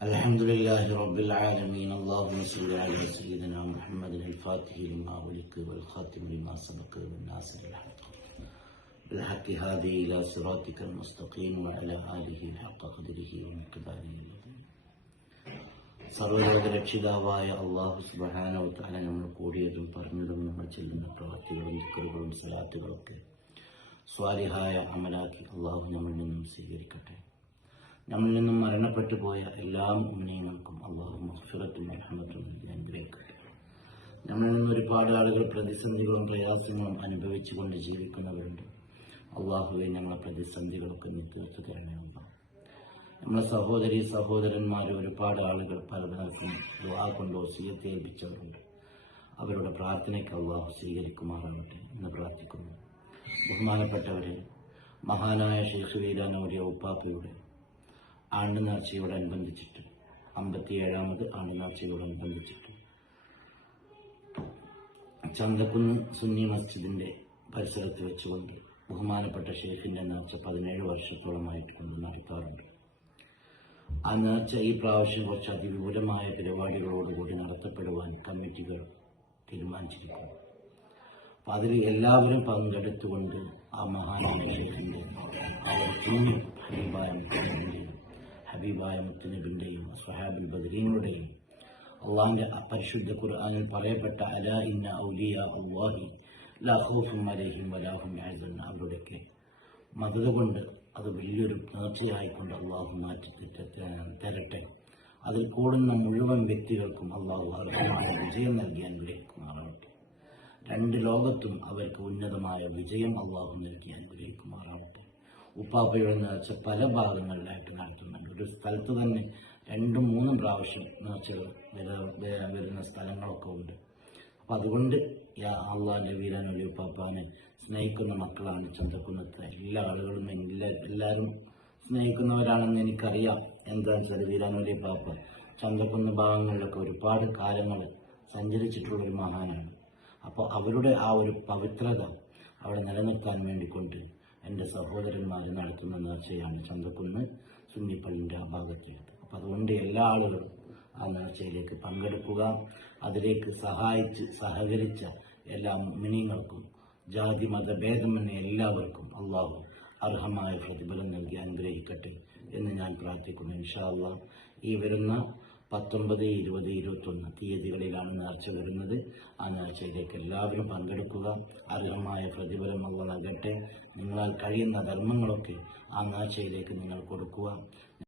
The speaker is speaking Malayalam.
الحمد لله رب العالمين. اللهم صل على سيدنا محمد الفاتح لما أغلق والخاتم لما سبق والناصر الحق بالحق هادي إلى صراطك المستقيم وعلى آله حق قدره ومقداره العظيم. സർവ്വലോക രക്ഷിതാവായ അല്ലാഹു സുബ്ഹാനഹു വ തആല നമ്മൾ കൂടിയതും പറഞ്ഞതും നമ്മൾ ചെല്ലുന്ന പ്രവൃത്തികളും ദിക്റുകളും സലാത്തുകളൊക്കെ സ്വാലിഹായ അമലാക്കി അല്ലാഹു നമ്മിൽ നിന്നും സ്വീകരിക്കട്ടെ. നമ്മിൽ നിന്നും മരണപ്പെട്ടു പോയ എല്ലാ മുഅ്മിനീങ്ങൾക്കും അല്ലാഹു മഗ്ഫിറത്തും റഹ്മത്തും നൽകി അനുഗ്രഹിക്കട്ടെ. നമ്മിൽ നിന്ന് ഒരുപാട് ആളുകൾ പ്രതിസന്ധികളും പ്രയാസങ്ങളും അനുഭവിച്ചുകൊണ്ട് ജീവിക്കുന്നവരുണ്ട്. അല്ലാഹുവേ, ഞങ്ങളെ പ്രതിസന്ധികളൊക്കെ നീ തീർത്തു തരണേ. നമ്മളെ സഹോദരി സഹോദരന്മാർ ഒരുപാട് ആളുകൾ പലതരത്തിലും ദുആ കൊണ്ട് വസിയത്ത് ഏൽപ്പിച്ചവരുണ്ട്. അവരുടെ പ്രാർത്ഥനയ്ക്ക് അല്ലാഹു സ്വീകരിക്കുമാറാകട്ടെ എന്ന് പ്രാർത്ഥിക്കുന്നു. ബഹുമാനപ്പെട്ടവരെ, മഹാനായ ശൈഖ് വീരാനൗലിയ ഉപ്പാപ്പയുടെ ആണ്ട് നേർച്ചയോടനുബന്ധിച്ചിട്ട് 57ാമത് ആണ്ട് നേർച്ചയോടനുബന്ധിച്ചിട്ട് ചന്തക്കുന്ന് സുന്നി മസ്ജിദിന്റെ പരിസരത്ത് വെച്ചുകൊണ്ട് ബഹുമാനപ്പെട്ട ഷെയ്ഖിന്റെ നേർച്ച 17 വർഷത്തോളമായിട്ട് കൊണ്ട് നടത്താറുണ്ട്. ആ നേർച്ച ഈ പ്രാവശ്യം കുറച്ച് അതിവിപുലമായ പരിപാടികളോടുകൂടി നടത്തപ്പെടുവാൻ കമ്മിറ്റികൾ തീരുമാനിച്ചിരിക്കുന്നു. അപ്പം അതിൽ എല്ലാവരും പങ്കെടുത്തുകൊണ്ട് ആ മഹാനായ ഷെയ്ഖിന്റെ ഹബീബായ മുത്തുനബിന്റെയും സ്വഹാബുൽ ബദരീങ്ങളുടെയും അള്ളാഹിന്റെ പരിശുദ്ധ ഖുർആനിൽ പറയപ്പെട്ട അലാ ഇന്ന ഔലിയ അല്ലാഹി ലാ ഖൗഫുൻ അലൈഹിം വലാ ഹും യഹ്സനൂൻ അവരുടെയൊക്കെ മദത് കൊണ്ട് അത് വലിയൊരു നേർച്ചയായിക്കൊണ്ട് അള്ളാഹു മാറ്റി തരട്ടെ. അതിൽ കൂടുന്ന മുഴുവൻ വ്യക്തികൾക്കും അള്ളാഹു അർഹമായ വിജയം നൽകി അനുഗ്രഹിക്കുമാറാവട്ടെ. 2 ലോകത്തും അവർക്ക് ഉന്നതമായ വിജയം അള്ളാഹു നൽകി അനുഗ്രഹിക്കുമാറാവട്ടെ. ഉപ്പാപ്പയുടെ നേർച്ച പല ഭാഗങ്ങളിലായിട്ട് നടത്തുന്നുണ്ട്. ഒരു സ്ഥലത്ത് തന്നെ 2-3 പ്രാവശ്യം നേർച്ചകൾ വരുന്ന സ്ഥലങ്ങളൊക്കെ ഉണ്ട്. അപ്പം അതുകൊണ്ട് അള്ളാഹിന്റെ വീരാനൗലിയ ഉപ്പാപ്പാനെ സ്നേഹിക്കുന്ന മക്കളാണ് ചന്തക്കുന്നത്തെ എല്ലാ ആളുകളും എല്ലാവരും സ്നേഹിക്കുന്നവരാണെന്ന് എനിക്കറിയാം. എന്താണെന്ന് വെച്ചാൽ വീരാനൗലിയ ഉപ്പാപ്പ ചന്തക്കുന്ന് ഭാഗങ്ങളിലൊക്കെ ഒരുപാട് കാലങ്ങൾ സഞ്ചരിച്ചിട്ടുള്ളൊരു മഹാനാണ്. അപ്പോൾ അവരുടെ ആ ഒരു പവിത്രത അവിടെ നിലനിർത്താൻ വേണ്ടിക്കൊണ്ട് എൻ്റെ സഹോദരന്മാർ നടത്തുന്ന നേർച്ചയാണ് ചന്തക്കുന്ന് സുന്നിപ്പള്ളിൻ്റെ ആ ഭാഗത്തേക്ക്. അപ്പം അതുകൊണ്ട് എല്ലാ ആളുകളും ആ നേർച്ചയിലേക്ക് പങ്കെടുക്കുക. അതിലേക്ക് സഹകരിച്ച എല്ലാ മുഅ്മിനീങ്ങൾക്കും ജാതി മതഭേദമെന്ന എല്ലാവർക്കും അള്ളാഹു അർഹമായ പ്രതിഫലം നൽകി അനുഗ്രഹിക്കട്ടെ എന്ന് ഞാൻ പ്രാർത്ഥിക്കുന്നു. ഇൻഷാ അല്ലാഹ് ഈ വരുന്ന 19, 20, 21 തീയതികളിലാണ് നേർച്ച വരുന്നത്. ആ നേർച്ചയിലേക്ക് എല്ലാവരും പങ്കെടുക്കുക. അർഹമായ പ്രതിഫലം അല്ലാഹു നൽകട്ടെ. നിങ്ങളാൽ കഴിയുന്ന ധർമ്മങ്ങളൊക്കെ ആ നേർച്ചയിലേക്ക് നിങ്ങൾ കൊടുക്കുക.